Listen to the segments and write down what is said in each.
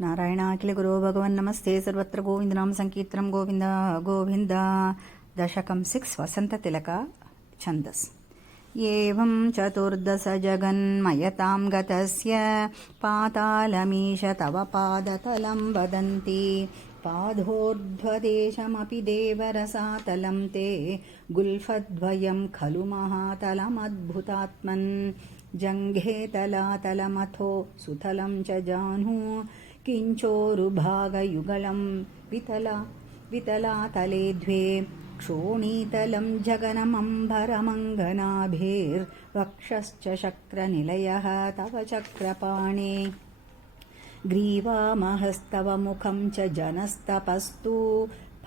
नारायणाखिल गुरो भगवन् नमस्ते सर्वत्र गोविन्दनाम संकीर्तनं गोविन्द गोविन्द दशकं 6 वसन्ततिलक छन्दस् एवं चतुर्दश जगन्मयतां गतस्य पातालमीश तव पादतलं वदन्ति पादोर्ध्वदेशमपि देवरसातलं ते गुल्फद्वयं खलु महातलमद्भुतात्मन् जङ्घे तलातलमथो सुतलं च जानु किञ्चोरुभागयुगलं वितलातले द्वे क्षोणीतलं जगनमम्बरमङ्गनाभिर्वक्षश्च शक्रनिलयः तव चक्रपाणे ग्रीवामहस्तव मुखं च जनस्तपस्तु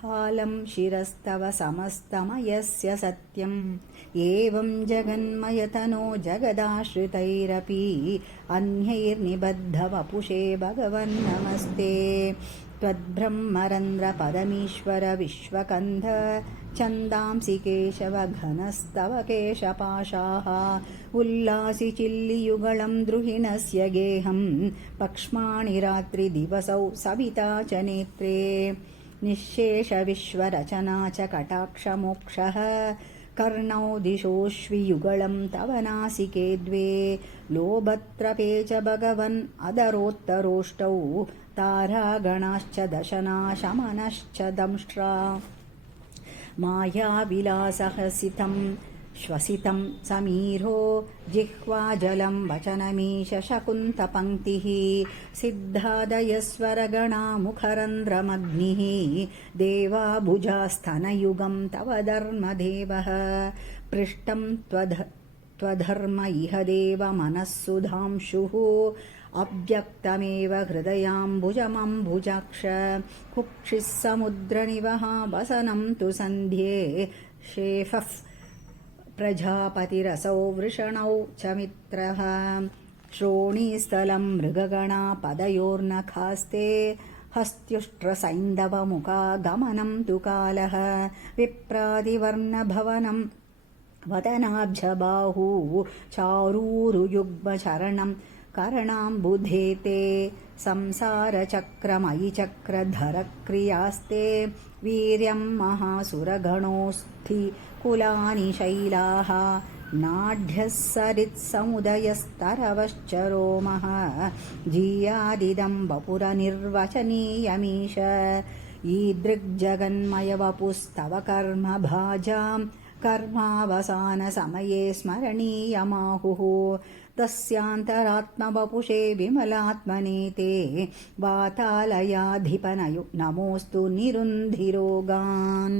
फालं शिरस्तव समस्तमयस्य सत्यम् एवं जगन्मयतनो जगदाश्रितैरपि अन्यैर्निबद्धवपुषे भगवन् नमस्ते त्वद्ब्रह्मरन्ध्रपदमीश्वर विश्वकन्ध छन्दांसि केशव घनस्तव केशपाशाः उल्लासि चिल्लियुगलं द्रुहिणस्य गेहं पक्ष्माणि रात्रिदिवसौ सविता च नेत्रे निःशेषविश्वरचना च कटाक्षमोक्षः कर्णौ दिशोऽश्वियुगलं तव नासिके द्वे लोभत्रपे च भगवन् अधरोत्तरोष्टौ तारागणाश्च दशनाशमनश्च दंष्ट्रा मायाविलासहसितं श्वसितं समीरो जिह्वाजलं वचनमीश शकुन्तपङ्क्तिः सिद्धादयस्वरगणा मुखरन्ध्रमग्निः देवाभुजास्तनयुगं तव धर्मदेवः पृष्टं त्वधर्म इह देव मनःसुधांशुः अव्यक्तमेव हृदयाम्बुजमम्बुजाक्ष कुक्षिः समुद्रनिवहा वसनं तु सन्ध्ये शेफः प्रजापतिरसौ वृषणौ च मित्रः श्रोणीस्थलं मृगगणा पदयोर्नखास्ते हस्त्युष्ट्रसैन्दवमुखा गमनं तु कालः विप्रादिवर्णभवनं वदनाब्जबाहू चारूरुयुग्मचरणं करणाम्बुधे ते संसारचक्रमयि चक्रधरक्रियास्ते वीर्यं महासुरगणोऽस्थि कुलानि शैलाः नाढ्यः सरित्समुदयस्तरवश्च रोमः जीयादिदं वपुरनिर्वचनीयमीश ईदृग्जगन्मयवपुस्तव कर्मभाजां कर्मावसानसमये स्मरणीयमाहुः तस्यान्तरात्मवपुषे विमलात्मने ते वातालयाधिपनयो नमोऽस्तु निरुन्धिरोगान्।